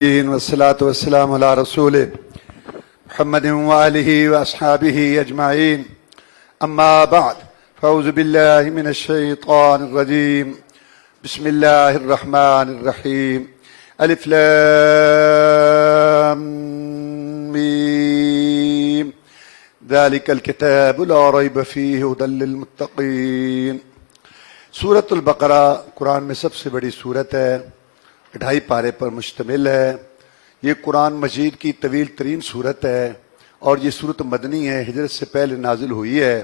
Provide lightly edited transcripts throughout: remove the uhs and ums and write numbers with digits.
والصلاة والسلام على رسوله محمد وآله وأصحابه أجمعين أما بعد فأعوذ بالله من الشيطان الرجيم بسم الله الرحمن الرحيم ألف لام ميم ذلك الكتاب لا ريب فيه هدى للمتقين۔ سورة البقرہ قرآن میں سب سے بڑی سورت ہے، 2.5 پارے پر مشتمل ہے۔ یہ قرآن مجید کی طویل ترین سورت ہے اور یہ سورت مدنی ہے، ہجرت سے پہلے نازل ہوئی ہے۔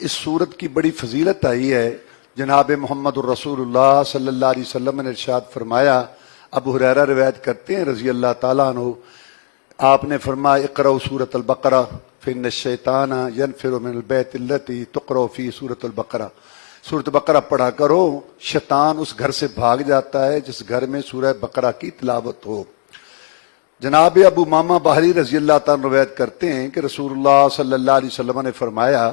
اس سورت کی بڑی فضیلت آئی ہے۔ جناب محمد الرسول اللہ صلی اللہ علیہ وسلم نے ارشاد فرمایا، ابو ہریرہ روایت کرتے ہیں رضی اللہ تعالیٰ عنہ، آپ نے فرمایا اقرأوا سورۃ البقرہ فإن الشیطان ینفر من البیت التی تقرأ فی سورۃ البقرہ۔ سورۃ بقرہ پڑھا کرو، شیطان اس گھر سے بھاگ جاتا ہے جس گھر میں سورہ بقرہ کی تلاوت ہو۔ جناب ابو امامہ باہلی رضی اللہ تعالیٰ روایت کرتے ہیں کہ رسول اللہ صلی اللہ علیہ وسلم نے فرمایا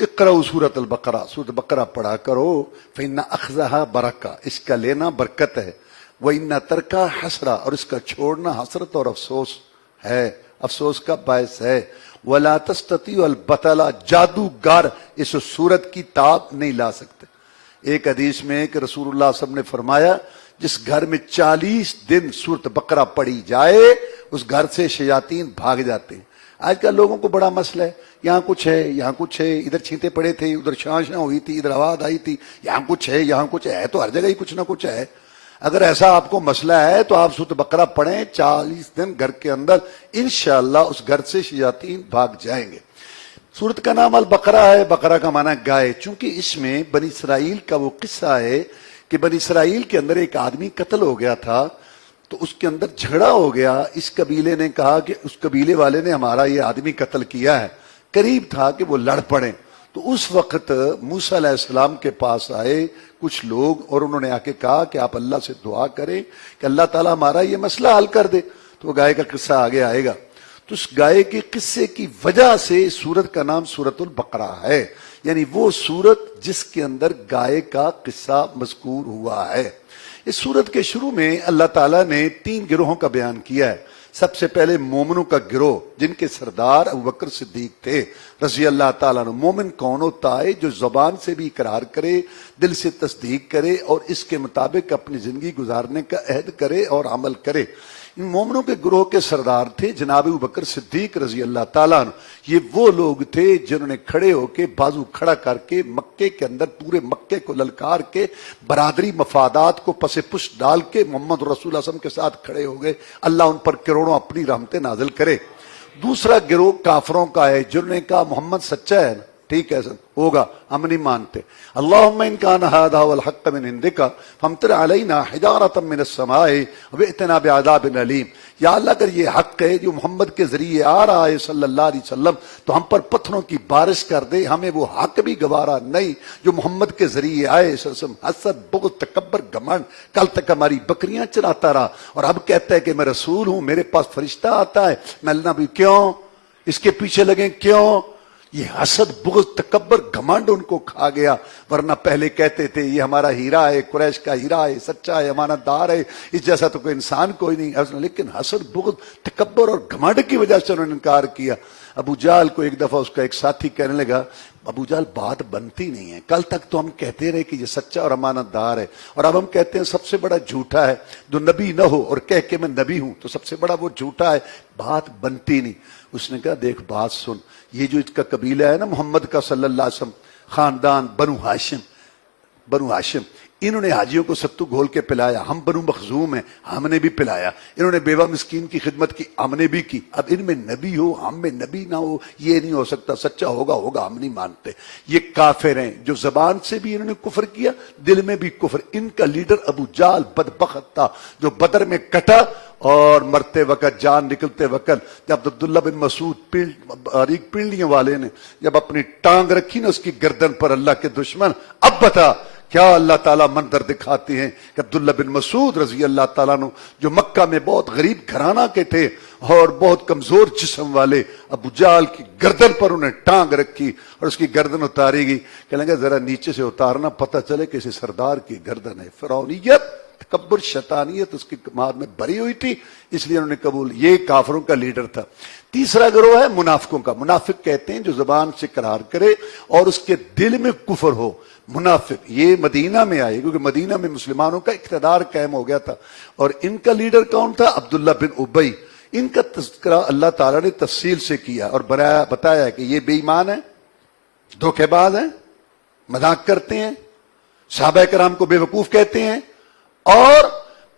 اقرأوا سورۃ البقرہ، سورۃ بقرہ پڑھا کرو، فإن أخذها برکہ، اس کا لینا برکت ہے، وإن ترکہ حسرہ، اور اس کا چھوڑنا حسرت اور افسوس ہے، افسوس کا باعث ہے، وَلَا تَسْتَطِيعُ الْبَطَلَ، جادوگر اس صورت کی تاب نہیں لا سکتے۔ ایک حدیث میں کہ رسول اللہ صلی اللہ علیہ وسلم نے فرمایا جس گھر میں 40 دن سورت بقرہ پڑھی جائے اس گھر سے شیاطین بھاگ جاتے ہیں۔ آج کل لوگوں کو بڑا مسئلہ ہے، یہاں کچھ ہے، یہاں کچھ ہے، ادھر چھینٹے پڑے تھے، ادھر شاں ہوئی تھی، ادھر آواز آئی تھی، یہاں کچھ ہے، یہاں کچھ ہے، تو ہر جگہ ہی کچھ نہ کچھ ہے۔ اگر ایسا آپ کو مسئلہ ہے تو آپ سورۃ بقرہ پڑھیں، 40 دن گھر کے اندر انشاءاللہ اس گھر سے شیاطین بھاگ جائیں گے۔ سورت کا نام البقرہ ہے، بقرہ کا معنی گائے، چونکہ اس میں بنی اسرائیل کا وہ قصہ ہے کہ بنی اسرائیل کے اندر ایک آدمی قتل ہو گیا تھا، تو اس کے اندر جھگڑا ہو گیا۔ اس قبیلے نے کہا کہ اس قبیلے والے نے ہمارا یہ آدمی قتل کیا ہے، قریب تھا کہ وہ لڑ پڑیں۔ تو اس وقت موسیٰ علیہ السلام کے پاس آئے کچھ لوگ اور انہوں نے آ کے کہا کہ آپ اللہ سے دعا کریں کہ اللہ تعالیٰ ہمارا یہ مسئلہ حل کر دے۔ تو وہ گائے کا قصہ آگے آئے گا۔ تو اس گائے کے قصے کی وجہ سے سورت کا نام سورۃ البقرہ ہے، یعنی وہ سورت جس کے اندر گائے کا قصہ مذکور ہوا ہے۔ اس سورت کے شروع میں اللہ تعالیٰ نے 3 گروہوں کا بیان کیا ہے۔ سب سے پہلے مومنوں کا گروہ جن کے سردار ابوبکر صدیق تھے رضی اللہ تعالیٰ عنہ۔ مومن کون ہوتا ہے؟ جو زبان سے بھی اقرار کرے، دل سے تصدیق کرے اور اس کے مطابق اپنی زندگی گزارنے کا عہد کرے اور عمل کرے۔ ان مومنوں کے گروہ کے سردار تھے جناب ابوبکر صدیق رضی اللہ تعالیٰ عنہ۔ یہ وہ لوگ تھے جنہوں نے کھڑے ہو کے بازو کھڑا کر کے مکے کے اندر پورے مکے کو للکار کے برادری مفادات کو پس پشت ڈال کے محمد رسول اللہ صلی اللہ علیہ وسلم کے ساتھ کھڑے ہو گئے۔ اللہ ان پر کروڑوں اپنی رحمتیں نازل کرے۔ دوسرا گروہ کافروں کا ہے جنہوں نے کہا محمد سچا ہے، ٹھیک ہے سر ہوگا، ہم نہیں مانتے۔ اللہم ان کان ھذا ھو الحق من عندک فامطر علینا حجارۃ من السماء وائتنا بعذاب علیم۔ یا اللہ اگر یہ حق ہے جو محمد کے ذریعے آ رہا ہے صلی اللہ علیہ وسلم تو ہم پر پتھروں کی بارش کر دے، ہمیں وہ حق بھی گوارا نہیں جو محمد کے ذریعے آئے صلی اللہ علیہ وسلم۔ حسد، بغض، تکبر، گھمنڈ، کل تک ہماری بکریاں چراتا رہا اور اب کہتا ہے کہ میں رسول ہوں، میرے پاس فرشتہ آتا ہے، میں اللہ بھی کیوں اس کے پیچھے لگیں؟ کیوں؟ یہ حسد، بغض، تکبر، گھمنڈ ان کو کھا گیا۔ ورنہ پہلے کہتے تھے یہ ہمارا ہیرا ہے، قریش کا ہیرا ہے، سچا ہے، امانت دار ہے، اس جیسا تو کوئی انسان کوئی نہیں۔ لیکن حسد، بغض، تکبر اور گھمنڈ کی وجہ سے انہوں نے انکار کیا۔ ابو جہل کو ایک دفعہ اس کا ایک ساتھی کہنے لگا، ابو جہل بات بنتی نہیں ہے، کل تک تو ہم کہتے رہے کہ یہ سچا اور امانت دار ہے اور اب ہم کہتے ہیں سب سے بڑا جھوٹا ہے، جو نبی نہ ہو اور کہہ کہ میں نبی ہوں تو سب سے بڑا وہ جھوٹا ہے، بات بنتی نہیں۔ اس نے کہا دیکھ بات سن، یہ جو اس کا قبیلہ ہے نا محمد کا صلی اللہ علیہ وسلم، خاندان بنو ہاشم، انہوں نے حاجیوں کو ستو گھول کے پلایا، ہم بنو مخزوم ہیں ہم نے بھی پلایا، انہوں نے بیوہ مسکین کی خدمت کی ہم نے بھی کی۔ اب ان میں نبی ہو ہم میں نبی نہ ہو یہ نہیں ہو سکتا، سچا ہوگا ہم نہیں مانتے۔ یہ کافر ہیں جو زبان سے بھی انہوں نے کفر کیا، دل میں بھی کفر۔ ان کا لیڈر ابو جہل بدبخت تھا جو بدر میں کٹا اور مرتے وقت، جان نکلتے وقت جب عبداللہ بن مسعود پنڈلیوں والے نے جب اپنی ٹانگ رکھی نا اس کی گردن پر، اللہ کے دشمن اب بتا کیا اللہ تعالیٰ منظر دکھاتے ہیں کہ عبداللہ بن مسعود رضی اللہ تعالیٰ عنہ جو مکہ میں بہت غریب گھرانہ کے تھے اور بہت کمزور جسم والے، ابو جہل کی گردن پر انہیں ٹانگ رکھی اور اس کی گردن اتاری گئی۔ کہنے لگا ذرا نیچے سے اتارنا پتہ چلے کسی سردار کی گردن ہے۔ فرعونیت تکبر شیطانیت اس کی ماں میں بھری ہوئی تھی، اس لیے انہوں نے قبول. یہ کافروں کا لیڈر تھا. تیسرا گروہ ہے منافقوں کا. منافق کہتے ہیں جو زبان سے اقرار کرے اور اس کے دل میں کفر ہو. منافق یہ مدینہ میں آئے کیونکہ مدینہ میں مسلمانوں کا اقتدار قائم ہو گیا تھا. اور ان کا لیڈر کون تھا؟ عبداللہ بن ابی. ان کا تذکرہ اللہ تعالیٰ نے تفصیل سے کیا اور بتایا کہ یہ بے ایمان ہیں، دھوکے باز ہیں، مذاق کرتے ہیں، صحابہ کرام کو بے وقوف کہتے ہیں، اور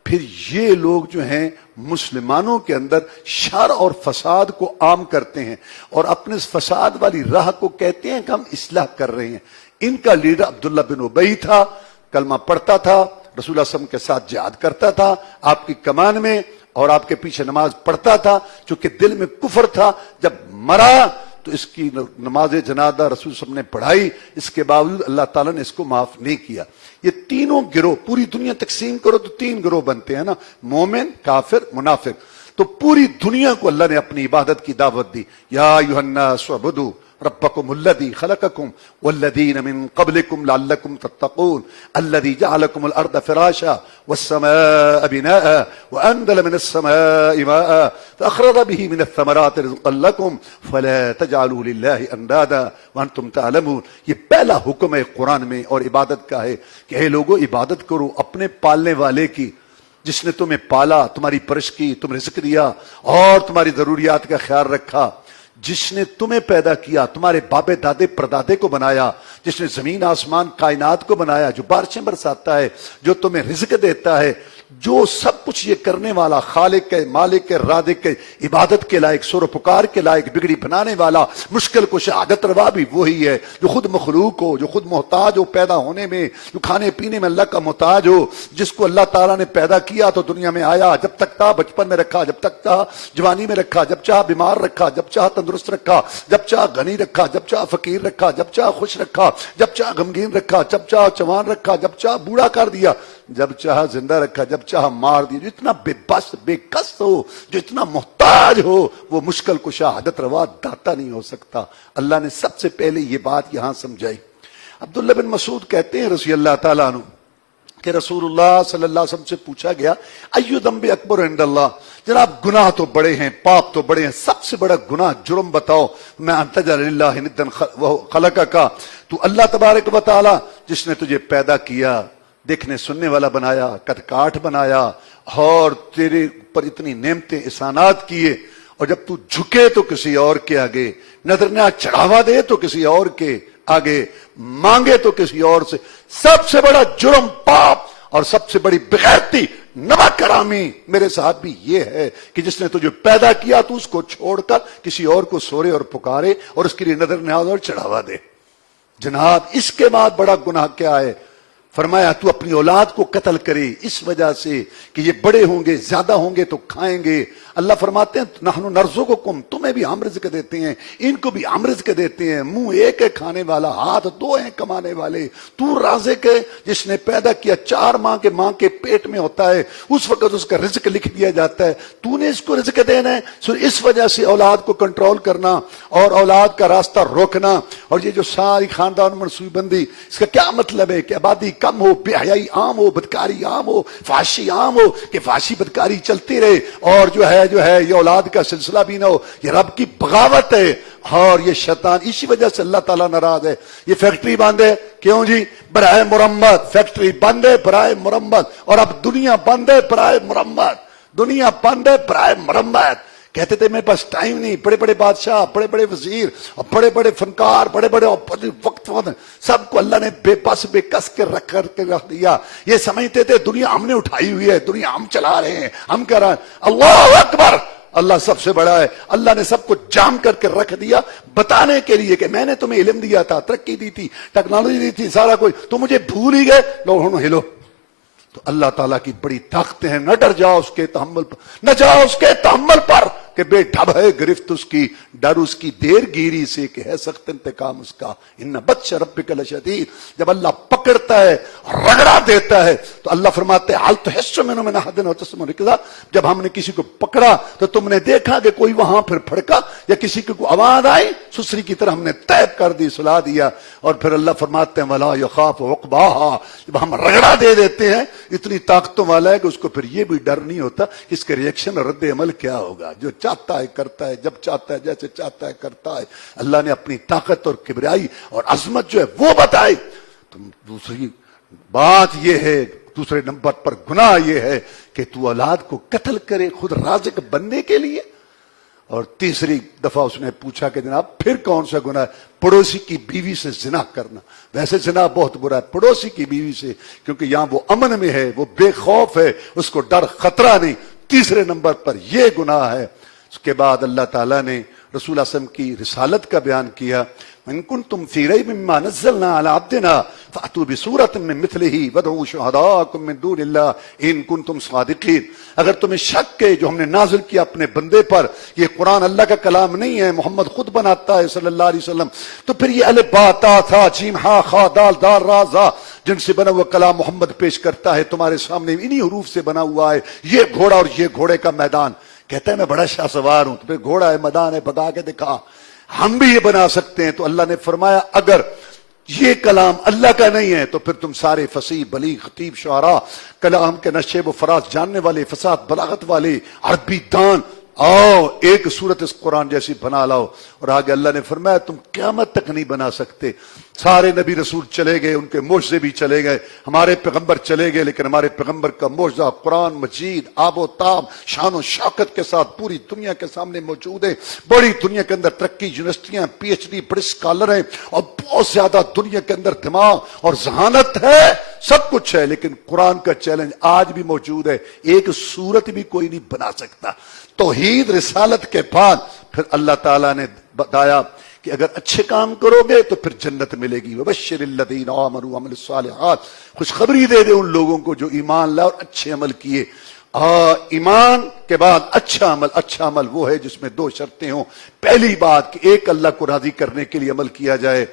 پھر یہ لوگ جو ہیں مسلمانوں کے اندر شر اور فساد کو عام کرتے ہیں اور اپنے فساد والی راہ کو کہتے ہیں کہ ہم اصلاح کر رہے ہیں. ان کا لیڈر عبداللہ بن ابی تھا. کلمہ پڑھتا تھا، رسول اللہ صلی اللہ علیہ وسلم کے ساتھ جہاد کرتا تھا آپ کی کمان میں، اور آپ کے پیچھے نماز پڑھتا تھا. چونکہ دل میں کفر تھا، جب مرا تو اس کی نماز جنازہ رسول صلی اللہ علیہ وسلم نے پڑھائی، اس کے باوجود اللہ تعالیٰ نے اس کو معاف نہیں کیا. یہ تینوں گروہ پوری دنیا تقسیم کرو تو 3 گروہ بنتے ہیں نا، مومن، کافر، منافق. تو پوری دنیا کو اللہ نے اپنی عبادت کی دعوت دی. یا ایھا الناس اعبدوا ربکم الذی خلقکم والذین من قبلکم لعلکم تتقون الذی جعلکم الارض فراشا والسماء بناء وانزل من السماء ماء فاخرج به من الثمرات رزقا لکم فلا تجعلوا للہ اندادا وانتم تعلمون. یہ پہلا حکم ہے قرآن میں اور عبادت کا ہے کہ اے لوگو عبادت کرو اپنے پالنے والے کی، جس نے تمہیں پالا، تمہاری پرورش کی، تم رزق دیا اور تمہاری ضروریات کا خیال رکھا. جس نے تمہیں پیدا کیا، تمہارے بابے دادے پردادے کو بنایا، جس نے زمین آسمان کائنات کو بنایا، جو بارشیں برساتا ہے، جو تمہیں رزق دیتا ہے، جو سب کچھ یہ کرنے والا خالق ہے، مالک ہے، رازق ہے، عبادت کے لائق، سر و پکار کے لائق، بگڑی بنانے والا، مشکل کو شہادت روا بھی وہی ہے، جو خود مخلوق ہو، جو خود محتاج ہو پیدا ہونے میں، جو کھانے پینے میں اللہ کا محتاج ہو، جس کو اللہ تعالیٰ نے پیدا کیا تو دنیا میں آیا، جب تک تھا بچپن میں رکھا، جب تک تھا جوانی میں رکھا، جب چاہ بیمار رکھا، جب چاہ تندرست رکھا، جب چاہ غنی رکھا، جب چاہ فقیر رکھا، جب چاہ خوش رکھا، جب چاہ غمگین رکھا، جب چاہ جوان رکھا، جب چاہ بوڑھا کر دیا، جب چاہ زندہ رکھا، جب چاہ مار دیا. جو اتنا بے بس بے کس ہو، جو اتنا محتاج ہو، وہ مشکل کو شہادت روا داتا نہیں ہو سکتا. اللہ نے سب سے پہلے یہ بات یہاں سمجھائی. عبداللہ بن مسعود کہتے ہیں رضی اللہ تعالیٰ عنہ کہ رسول اللہ صلی اللہ علیہ وسلم سے پوچھا گیا ایو ذنب اکبر عند اللہ، جناب گناہ تو بڑے ہیں، پاپ تو بڑے ہیں، سب سے بڑا گناہ جرم بتاؤ. میں انتجعل للہ ندا خلقک، تو اللہ تبارک و تعالی جس نے تجھے پیدا کیا، دیکھنے سننے والا بنایا، قد کاٹ بنایا، اور تیرے پر اتنی نعمتیں احسانات کیے، اور جب تو جھکے تو کسی اور کے آگے، نظر نہ چڑھاوا دے تو کسی اور کے آگے، مانگے تو کسی اور سے. سب سے بڑا جرم، پاپ، اور سب سے بڑی بغیرتی، نمک حرامی میرے ساتھ بھی یہ ہے کہ جس نے تجھے پیدا کیا تو اس کو چھوڑ کر کسی اور کو سورے اور پکارے اور اس کے لیے نظر نیاز اور چڑھاوا دے. جناب اس کے بعد بڑا گناہ کیا ہے؟ فرمایا تو اپنی اولاد کو قتل کرے اس وجہ سے کہ یہ بڑے ہوں گے، زیادہ ہوں گے تو کھائیں گے. اللہ فرماتے ہیں نحن نرزقکم، تمہیں بھی ہم رزق دیتے ہیں، ان کو بھی ہم رزق دیتے ہیں. منہ ایک ہے کھانے والا، ہاتھ 2 ہیں کمانے والے. تو رازق ہے جس نے پیدا کیا، 4 ماہ کے ماں کے پیٹ میں ہوتا ہے، اس وقت اس کا رزق لکھ دیا جاتا ہے، تو نے اس کو رزق دینا ہے. سو اس وجہ سے اولاد کو کنٹرول کرنا اور اولاد کا راستہ روکنا، اور یہ جو ساری خاندان منصوبہ بندی، اس کا کیا مطلب ہے کہ آبادی کم ہو، بے حیائی عام ہو، بدکاری عام ہو، فحشی عام ہو، کہ فحشی بدکاری چلتی رہے، اور جو ہے یہ اولاد کا سلسلہ بھی نہ ہو. یہ رب کی بغاوت ہے اور یہ شیطان. اسی وجہ سے اللہ تعالیٰ ناراض ہے. یہ فیکٹری بند ہے، کیوں جی؟ برائے مرمت. فیکٹری بند ہے برائے مرمت، اور اب دنیا بند ہے برائے مرمت. دنیا بند ہے برائے مرمت. کہتے تھے میرے پاس ٹائم نہیں، بڑے بڑے بادشاہ، بڑے بڑے وزیر اور بڑے بڑے فنکار، بڑے بڑے وقت سب کو اللہ نے بے بس بے کس کے رکھ دیا. یہ سمجھتے تھے دنیا ہم نے اٹھائی ہوئی ہے، دنیا ہم چلا رہے ہیں، ہم کر رہے ہیں. اللہ اکبر، اللہ سب سے بڑا ہے. اللہ نے سب کو جام کر کے رکھ دیا بتانے کے لیے کہ میں نے تمہیں علم دیا تھا، ترقی دی تھی، ٹیکنالوجی دی تھی، سارا کوئی، تو مجھے بھول ہی گئے. لو ہلو. تو اللہ تعالیٰ کی بڑی طاقتیں ہیں. نہ ڈر جاؤ اس کے تحمل پر، نہ جاؤ اس کے تحمل پر. کہ بے ڈھب ہے گرفت اس کی، ڈر اس کی دیر گیری سے کہ ہے سخت انتقام اس کا، ان بطش ربک لشدید۔ جب اللہ پکڑتا ہے، رگڑا دیتا ہے تو اللہ فرماتے ہیں حل تحس منہ من احد وتسمع رکضا، جب ہم نے کسی کو پکڑا تو تم نے دیکھا کہ کوئی وہاں پھر پھڑکا یا کسی کی کوئی آواز آئی، سسری کی طرح ہم نے طیب کر دی، سلا دیا۔ اور پھر اللہ فرماتے ہیں ولا یخاف عقباہا، جب ہم رگڑا دے دیتے ہیں اتنی طاقتوں والا ہے کہ اس کو پھر یہ بھی ڈر نہیں ہوتا کہ اس کے ریئیکشن رد عمل کیا ہوگا، جو چاہتا ہے کرتا ہے، جب چاہتا ہے جیسے چاہتا ہے کرتا ہے۔ اللہ نے اپنی طاقت اور کبریائی اور عظمت جو ہے وہ بتائی۔ تو دوسری بات یہ ہے، دوسرے نمبر پر گناہ یہ ہے کہ تو اولاد کو قتل کرے خود رازق بننے کے لیے۔ اور تیسری دفعہ اس نے پوچھا کہ جناب پھر کون سا گناہ ہے؟ پڑوسی کی بیوی سے زنا کرنا۔ ویسے زنا بہت برا ہے، پڑوسی کی بیوی سے، کیونکہ یہاں وہ امن میں ہے، وہ بے خوف ہے، اس کو ڈر خطرہ نہیں۔ تیسرے نمبر پر یہ گناہ ہے۔ اس کے بعد اللہ تعالیٰ نے رسول اللہ صلی اللہ علیہ وسلم کی رسالت کا بیان کیا، ان کنتم فی ریب مما نزلنا علی عبدنا فأتوا بسورۃ من مثلہ وادعوا شہداءکم من دون اللہ ان کنتم صادقین۔ اگر تمہیں شک ہے جو ہم نے نازل کیا اپنے بندے پر، یہ قرآن اللہ کا کلام نہیں ہے، محمد خود بناتا ہے صلی اللہ علیہ وسلم، تو پھر یہ الف با تا تھا جیم ہا خا دال دال را زا جن سے بنا ہوا کلام محمد پیش کرتا ہے تمہارے سامنے، انہی حروف سے بنا ہوا ہے۔ یہ گھوڑا اور یہ گھوڑے کا میدان، کہتا ہے میں بڑا شاہ سوار ہوں، تو پھر گھوڑا ہے، میدان ہے، بگا کے دکھا، ہم بھی یہ بنا سکتے ہیں۔ تو اللہ نے فرمایا اگر یہ کلام اللہ کا نہیں ہے تو پھر تم سارے فصیح بلیغ خطیب شعراء، کلام کے نشیب و فراز جاننے والے، فصاحت بلاغت والے، عربی دان، آؤ ایک صورت اس قرآن جیسی بنا لاؤ۔ اور آگے اللہ نے فرمایا تم قیامت تک نہیں بنا سکتے۔ سارے نبی رسول چلے گئے، ان کے معجزے بھی چلے گئے، ہمارے پیغمبر چلے گئے، لیکن ہمارے پیغمبر کا معجزہ قرآن مجید آب و تاب شان و شوکت کے ساتھ پوری دنیا کے سامنے موجود ہے۔ بڑی دنیا کے اندر ترقی، یونیورسٹیاں، پی ایچ ڈی، بڑے اسکالر ہیں، اور بہت زیادہ دنیا کے اندر دماغ اور ذہانت ہے، سب کچھ ہے، لیکن قرآن کا چیلنج آج بھی موجود ہے، ایک صورت بھی کوئی نہیں بنا سکتا۔ توحید رسالت کے بعد پھر اللہ تعالیٰ نے بتایا کہ اگر اچھے کام کرو گے تو پھر جنت ملے گی۔ وبشر الذین آمنوا وعملوا الصالحات، خوشخبری دے دے ان لوگوں کو جو ایمان لائے اور اچھے عمل کیے۔ ایمان کے بعد اچھا عمل، اچھا عمل وہ ہے جس میں دو شرطیں ہوں۔ پہلی بات کہ ایک اللہ کو راضی کرنے کے لیے عمل کیا جائے۔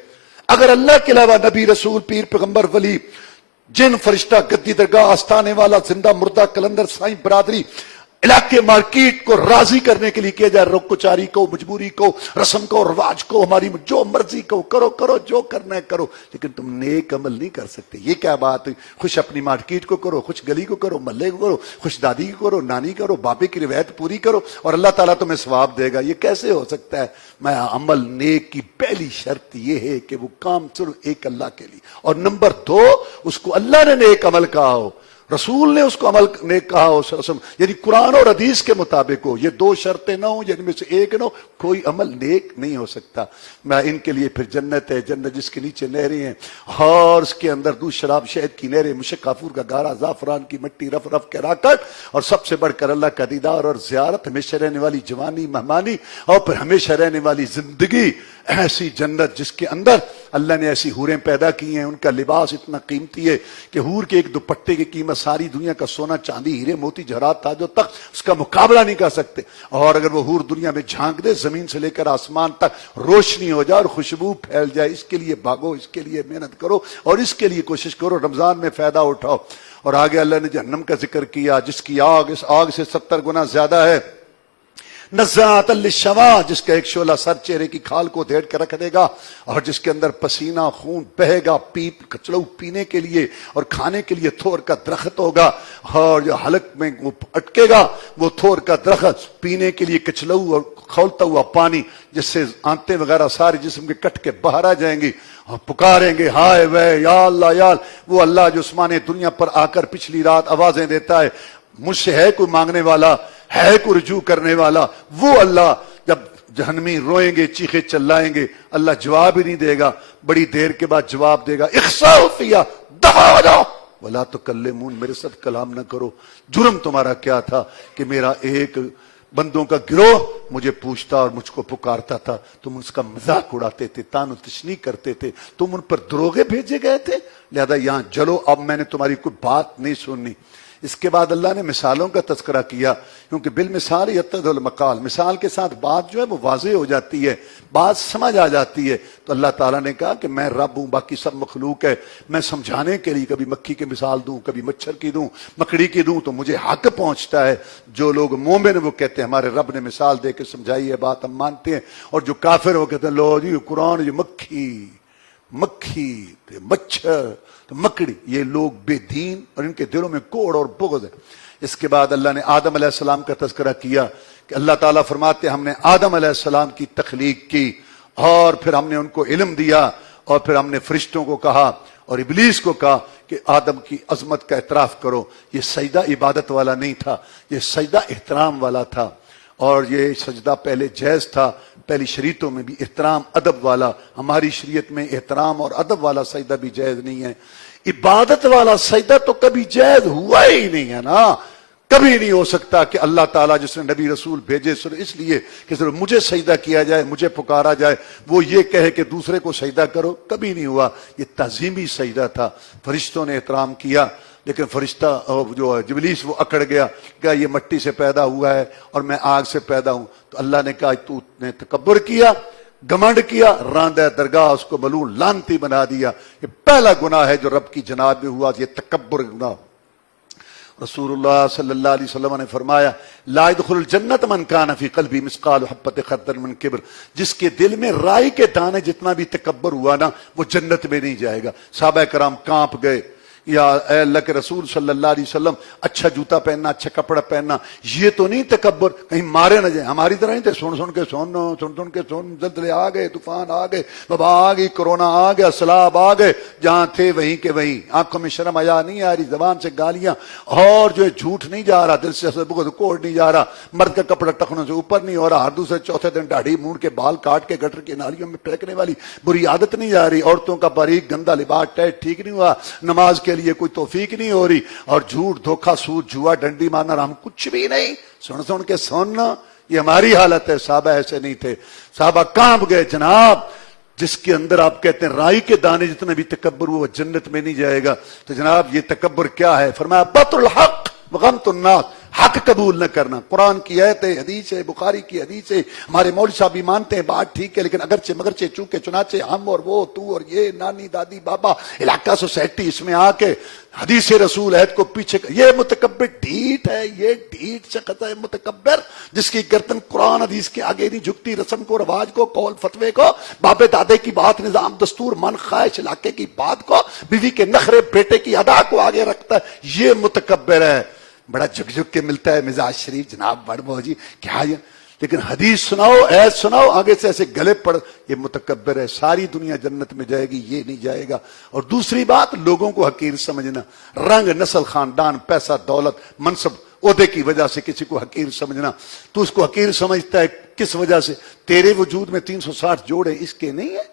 اگر اللہ کے علاوہ نبی، رسول، پیر، پیغمبر، ولی، جن، فرشتہ، گدی، درگاہ، آستانے والا، زندہ، مردہ، کلندر، سائیں، برادری، علاقے، مارکیٹ کو راضی کرنے کے لیے کیا جائے، رک چاری کو، مجبوری کو، رسم کو، رواج کو، ہماری جو مرضی کو کرو کرو، جو کرنا ہے کرو، لیکن تم نیک عمل نہیں کر سکتے۔ یہ کیا بات ہے؟ خوش اپنی مارکیٹ کو کرو، خوش گلی کو کرو، محلے کو کرو، خوش دادی کو کرو، نانی کرو، بابے کی روایت پوری کرو اور اللہ تعالیٰ تمہیں ثواب دے گا۔ یہ کیسے ہو سکتا ہے؟ میں عمل نیک کی پہلی شرط یہ ہے کہ وہ کام صرف ایک اللہ کے لیے، اور نمبر دو اس کو اللہ نے نیک عمل کہا ہو، رسول نے اس کو عمل نیک کہا ہو، یعنی قرآن اور حدیث کے مطابق ہو۔ یہ دو شرطیں نہ ہوں، جن میں سے ایک نہ ہو، کوئی عمل نیک نہیں ہو سکتا۔ میں ان کے لیے پھر جنت ہے، جنت جس کے نیچے نہریں ہیں اور اس کے اندر دودھ، شراب، شہد کی نہریں، مشک، کافور کا گارا، زعفران کی مٹی، رف رف کے راکٹ، اور سب سے بڑھ کر اللہ کا دیدار اور زیارت، ہمیشہ رہنے والی جوانی، مہمانی، اور پھر ہمیشہ رہنے والی زندگی۔ ایسی جنت جس کے اندر اللہ نے ایسی حوریں پیدا کی ہیں، ان کا لباس اتنا قیمتی ہے کہ حور کے ایک دوپٹے کی قیمت ساری دنیا کا سونا، چاندی، ہیرے، موتی، جواہرات، تاج و تخت اس کا مقابلہ نہیں کر سکتے۔ اور اگر وہ حور دنیا میں جھانک دے، زمین سے لے کر آسمان تک روشنی ہو جائے اور خوشبو پھیل جائے، اس کے لیے بھاگو، اس کے لیے محنت کرو اور اس کے لیے کوشش کرو، رمضان میں فائدہ اٹھاؤ۔ اور آگے اللہ نے جہنم کا ذکر کیا، جس کی آگ اس آگ سے 70 گنا زیادہ ہے، نزاعۃ للشوا، جس کا ایک شعلہ سر چہرے کی کھال کو دھیڑ کے رکھ دے گا، اور جس کے اندر پسینہ خون بہے گا، کچلو پینے کے لیے اور کھانے کے لیے تھور کا درخت ہوگا، اور جو حلق میں وہ اٹکے گا وہ تھور کا درخت، پینے کے لیے کچلو اور کھولتا ہوا پانی، جس سے آنتیں وغیرہ سارے جسم کے کٹ کے باہر آ جائیں گی، اور پکاریں گے ہائے وے یا اللہ یا اللہ۔ وہ اللہ جو عثمان دنیا پر آ کر پچھلی رات آوازیں دیتا ہے، مجھ سے ہے کوئی مانگنے والا، ہے کوئی رجوع کرنے والا، وہ اللہ جب جہنمی روئیں گے، چیخے چلائیں گے، اللہ جواب ہی نہیں دے گا، بڑی دیر کے بعد جواب دے گا، اخسؤ فیہا، دفع ہو جاؤ، ولا تکلمون، میرے ساتھ کلام نہ کرو۔ جرم تمہارا کیا تھا کہ میرا ایک بندوں کا گروہ مجھے پوچھتا اور مجھ کو پکارتا تھا، تم اس کا مذاق اڑاتے تھے، تان و تشنیع کرتے تھے، تم ان پر دروغے بھیجے گئے تھے، لہذا یہاں جلو، اب میں نے تمہاری کوئی بات نہیں سننی۔ اس کے بعد اللہ نے مثالوں کا تذکرہ کیا، کیونکہ بالمثال یتضح المقال، مثال کے ساتھ بات جو ہے وہ واضح ہو جاتی ہے، بات سمجھ آ جاتی ہے۔ تو اللہ تعالیٰ نے کہا کہ میں رب ہوں، باقی سب مخلوق ہے، میں سمجھانے کے لیے کبھی مکھی کی مثال دوں، کبھی مچھر کی دوں، مکڑی کی دوں، تو مجھے حق پہنچتا ہے۔ جو لوگ مومن وہ کہتے ہیں ہمارے رب نے مثال دے کے سمجھائی ہے، بات ہم مانتے ہیں، اور جو کافر وہ کہتے ہیں لو جی قرآن، یہ مکھی مچھر تو مکڑی، یہ لوگ بے دین اور ان کے دلوں میں کوڑ اور بغض ہے۔ اس کے بعد اللہ نے آدم علیہ السلام کا تذکرہ کیا کہ اللہ تعالیٰ فرماتے ہم نے آدم علیہ السلام کی تخلیق کی، اور پھر ہم نے ان کو علم دیا، اور پھر ہم نے فرشتوں کو کہا اور ابلیس کو کہا کہ آدم کی عظمت کا اعتراف کرو۔ یہ سجدہ عبادت والا نہیں تھا، یہ سجدہ احترام والا تھا، اور یہ سجدہ پہلے جائز تھا، پہلی شریعتوں میں بھی احترام ادب والا، ہماری شریعت میں احترام اور ادب والا سجدہ بھی جائز نہیں ہے۔ عبادت والا سجدہ تو کبھی جائز ہوا ہی نہیں ہے نا، کبھی نہیں ہو سکتا کہ اللہ تعالیٰ جس نے نبی رسول بھیجے صرف اس لیے کہ صرف مجھے سجدہ کیا جائے، مجھے پکارا جائے، وہ یہ کہے کہ دوسرے کو سجدہ کرو، کبھی نہیں ہوا۔ یہ تعظیمی سجدہ تھا، فرشتوں نے احترام کیا، لیکن فرشتہ جو ابلیس وہ اکڑ گیا کہ یہ مٹی سے پیدا ہوا ہے اور میں آگ سے پیدا ہوں۔ تو اللہ نے کہا تو نے تکبر کیا، گمنڈ کیا، راندہ درگاہ اس کو ملعون لعنتی بنا دیا۔ یہ پہلا گناہ ہے جو رب کی جناب میں ہوا، یہ تکبر گناہ۔ رسول اللہ صلی اللہ علیہ وسلم نے فرمایا لا يدخل الجنت من کان فی قلبی مثقال حبۃ خردل من کبر، جس کے دل میں رائی کے دانے جتنا بھی تکبر ہوا نا وہ جنت میں نہیں جائے گا۔ صحابہ کرام کانپ گئے، یا اے اللہ کے رسول صلی اللہ علیہ وسلم اچھا جوتا پہننا، اچھا کپڑا پہننا، یہ تو نہیں تکبر، کہیں مارے نہ جائیں۔ ہماری طرح نہیں تھے، سن کے زلزلے آ گئے، طوفان آ گئے، وبا آ گئی، کورونا آ گیا، سیلاب آ گئے، جہاں تھے وہیں کے وہیں، آنکھوں میں شرم حیا نہیں آ رہی، زبان سے گالیاں، اور جو ہے جھوٹ نہیں جا رہا، دل سے بغض کوڑ نہیں جا رہا، مرد کا کپڑا ٹخنوں سے اوپر نہیں ہو رہا، ہر دوسرے چوتھے دن داڑھی مونڈ کے بال کاٹ کے گٹر کی نالیوں میں پھینکنے والی بری عادت نہیں جا رہی، عورتوں کا باریک گندا لباس ٹائٹ ٹھیک نہیں ہوا، نماز کے لیے کوئی توفیق نہیں ہو رہی، اور جھوٹ دھوکہ سود جوا ڈنڈی مارنا، ہم کچھ بھی نہیں، سن کے سننا، یہ ہماری حالت ہے۔ صحابہ ایسے نہیں تھے، صحابہ کانپ گئے، جناب جس کے اندر آپ کہتے ہیں رائی کے دانے جتنا بھی تکبر ہوا وہ جنت میں نہیں جائے گا۔ تو جناب یہ تکبر کیا ہے؟ فرمایا بطر الحق وغمط الناس، حق قبول نہ کرنا۔ قرآن کی آیت ہے، حدیث ہے، بخاری کی حدیث ہے، ہمارے مولوی صاحب بھی مانتے ہیں بات ٹھیک ہے، لیکن اگرچہ مگرچہ چونکہ چنانچہ ہم اور وہ تو اور یہ نانی دادی بابا علاقہ سوسائٹی اس میں آ کے حدیث رسول عہد کو پیچھے یہ متکبر ڈھیٹ ہے، یہ ڈھیٹ شخص ہے متکبر جس کی گردن قرآن حدیث کے آگے نہیں جھکتی، رسم کو، رواج کو، قول فتوے کو، باپ دادے کی بات، نظام دستور، من خواہش علاقے کی بات کو، بیوی کے نخرے، بیٹے کی ادا کو آگے رکھتا ہے، یہ متکبر ہے۔ بڑا جھک جھک کے ملتا ہے مزاج شریف، جناب بڑ بہو کیا یہ، لیکن حدیث سناؤ، ایس سناؤ، آگے سے ایسے گلے پڑ، یہ متکبر ہے۔ ساری دنیا جنت میں جائے گی، یہ نہیں جائے گا۔ اور دوسری بات، لوگوں کو حقیر سمجھنا، رنگ، نسل، خاندان، پیسہ، دولت، منصب، عہدے کی وجہ سے کسی کو حقیر سمجھنا، تو اس کو حقیر سمجھتا ہے کس وجہ سے؟ تیرے وجود میں 360 جوڑے اس کے نہیں ہے،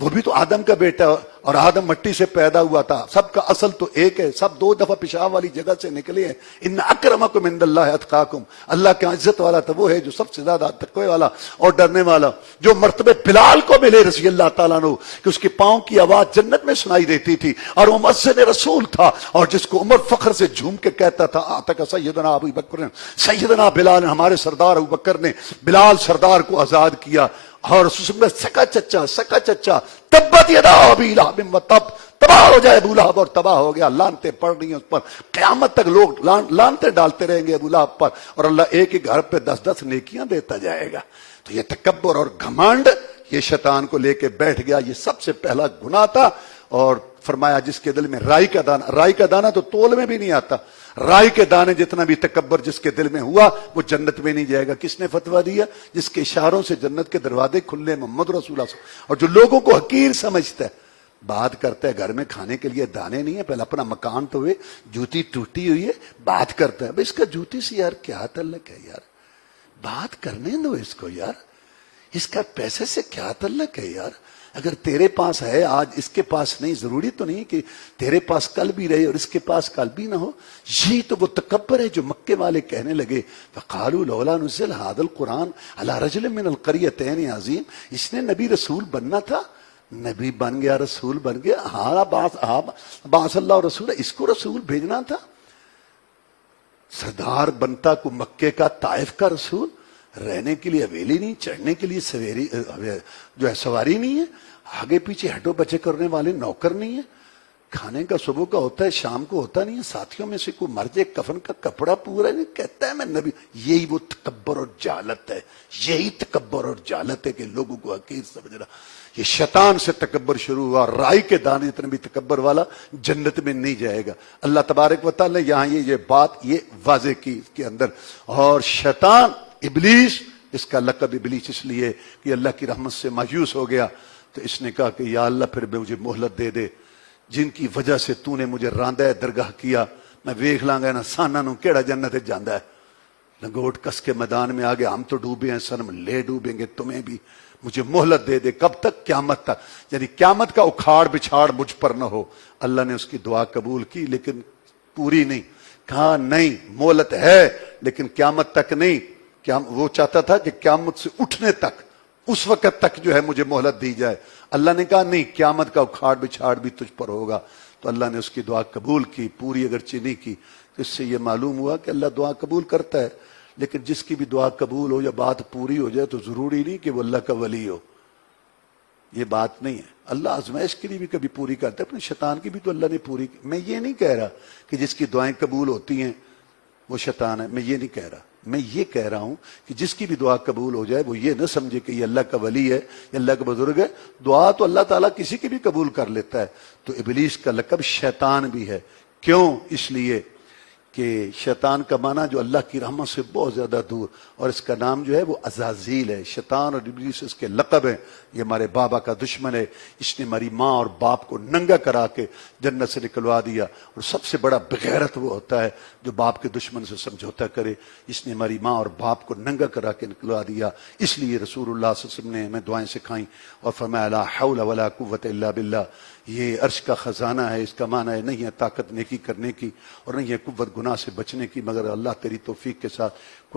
وہ بھی تو آدم کا بیٹا، اور آدم مٹی سے پیدا ہوا تھا، سب کا اصل تو ایک ہے، سب 2 دفعہ پیشاب والی جگہ سے نکلے ہیں۔ ان اکرمکم عند اللہ اتقاکم، اللہ کے عزت والا تو وہ ہے جو سب سے زیادہ تقوی والا اور ڈرنے والا۔ جو مرتبے بلال کو ملے رضی اللہ تعالیٰ عنہ کہ اس کے پاؤں کی آواز جنت میں سنائی دیتی تھی، اور وہ مؤذن رسول تھا، اور جس کو عمر فخر سے جھوم کے کہتا تھا آتک سیدنا ابو بکر، سیدنا بلال، ہمارے سردار ابو بکر نے بلال سردار کو آزاد کیا، اور سکا چچا تبت یدا ابی لہب وتب، تباہ ہو جائے ابو لہب، اور تباہ ہو گیا۔ لعنتیں پڑ رہی ہیں اس پر، قیامت تک لوگ لعنتیں ڈالتے رہیں گے ابو لہب پر، اور اللہ ایک ایک گھر پہ 10 نیکیاں دیتا جائے گا۔ تو یہ تکبر اور گھمنڈ یہ شیطان کو لے کے بیٹھ گیا، یہ سب سے پہلا گناہ تھا۔ اور فرمایا جس کے دل میں رائی کا دانہ تو تول میں بھی نہیں آتا، رائی کے دانے جتنا بھی تکبر جس کے دل میں ہوا وہ جنت میں نہیں جائے گا۔ کس نے فتویٰ دیا؟ جس کے اشاروں سے جنت کے دروازے کھلنے، محمد رسول اللہ۔ اور جو لوگوں کو حقیر سمجھتا ہے، بات کرتا ہے گھر میں کھانے کے لیے دانے نہیں ہے، پہلے اپنا مکان تو ہوئے، جوتی ٹوٹی ہوئی ہے، بات کرتا ہے اس کا جوتی سے یار کیا تعلق ہے یار، بات کرنے دو اس کو یار، اس کا پیسے سے کیا تعلق ہے یار، اگر تیرے پاس ہے آج اس کے پاس نہیں، ضروری تو نہیں کہ تیرے پاس کل بھی رہے اور اس کے پاس کل بھی نہ ہو۔ یہی تو وہ تکبر ہے جو مکے والے کہنے لگے فقالوا لولا نزل هذا القرآن على رجل من القريتين عظیم، اس نے نبی رسول بننا تھا، نبی بن گیا، رسول بن گیا، ہاں باس اللہ رسول، اس کو رسول بھیجنا تھا۔ سردار بنتا کو مکے کا طائف کا رسول، رہنے کے لیے حویلی نہیں، چڑھنے کے لیے جو ہے سواری نہیں ہے، آگے پیچھے ہٹو بچے کرنے والے نوکر نہیں ہے، کھانے کا صبح کا ہوتا ہے شام کو ہوتا نہیں ہے، ساتھیوں میں سے کوئی مر جائے کفن کا کپڑا پورا نہیں، کہتا ہے میں نبی۔ یہی وہ تکبر اور جہالت ہے، یہی تکبر اور جہالت ہے کہ لوگوں کو حقیر سمجھنا۔ یہ شیطان سے تکبر شروع ہوا، رائی کے دانے جتنے بھی تکبر والا جنت میں نہیں جائے گا۔ اللہ تبارک و تعالی نے یہاں یہ بات یہ واضح کی اس کے اندر۔ اور شیطان ابلیس، اس کا لقب ابلیس اس لیے کہ اللہ کی رحمت سے مایوس ہو گیا، تو اس نے کہا کہ یا اللہ پھر مجھے مہلت دے دے، جن کی وجہ سے تو نے مجھے راندہ ہے درگاہ کیا، میں ویکھ لاں گا انساناں نوں کیڑا جنت جاندا ہے۔ لنگوٹ کس کے میدان میں آگے، ہم تو ڈوبے ہیں سنم، لے ڈوبیں گے تمہیں بھی، مجھے مہلت دے دے۔ کب تک؟ قیامت تک، یعنی قیامت کا اکھاڑ بچھاڑ مجھ پر نہ ہو۔ اللہ نے اس کی دعا قبول کی لیکن پوری نہیں، کہا نہیں مہلت ہے لیکن قیامت تک نہیں۔ وہ چاہتا تھا کہ قیامت سے اٹھنے تک، اس وقت تک جو ہے مجھے مہلت دی جائے۔ اللہ نے کہا نہیں، قیامت کا اکھاڑ بچھاڑ بھی تجھ پر ہوگا۔ تو اللہ نے اس کی دعا قبول کی، پوری اگرچہ نہیں کی۔ تو اس سے یہ معلوم ہوا کہ اللہ دعا قبول کرتا ہے، لیکن جس کی بھی دعا قبول ہو یا بات پوری ہو جائے تو ضروری نہیں کہ وہ اللہ کا ولی ہو، یہ بات نہیں ہے۔ اللہ آزمائش کے لیے بھی کبھی پوری کرتا ہے، اپنے شیطان کی بھی تو اللہ نے پوری کی۔ میں یہ نہیں کہہ رہا کہ جس کی دعائیں قبول ہوتی ہیں وہ شیطان ہے، میں یہ نہیں کہہ رہا۔ میں یہ کہہ رہا ہوں کہ جس کی بھی دعا قبول ہو جائے وہ یہ نہ سمجھے کہ یہ اللہ کا ولی ہے یا اللہ کا بزرگ ہے۔ دعا تو اللہ تعالیٰ کسی کی بھی قبول کر لیتا ہے۔ تو ابلیس کا لقب شیطان بھی ہے، کیوں؟ اس لیے کہ شیطان کا معنی جو اللہ کی رحمت سے بہت زیادہ دور، اور اس کا نام جو ہے وہ عزازیل ہے۔ شیطان اور ابلیس اس کے لقب ہیں۔ یہ ہمارے بابا کا دشمن ہے، اس نے ہماری ماں اور باپ کو ننگا کرا کے جنت سے نکلوا دیا، اور سب سے بڑا بغیرت وہ ہوتا ہے جو باپ کے دشمن سے سمجھوتا کرے۔ اس نے ہماری ماں اور باپ کو ننگا کرا کے نکلوا دیا، اس لیے رسول اللہ صلی اللہ علیہ وسلم نے ہمیں دعائیں سکھائیں اور فرمایا لا حول ولا قوت الا باللہ۔ یہ عرش کا خزانہ ہے، اس کا معنی ہے نہیں ہے طاقت نیکی کرنے کی اور نہیں ہے قوت گناہ سے بچنے کی، مگر اللہ تیری توفیق کے ساتھ۔ قرآن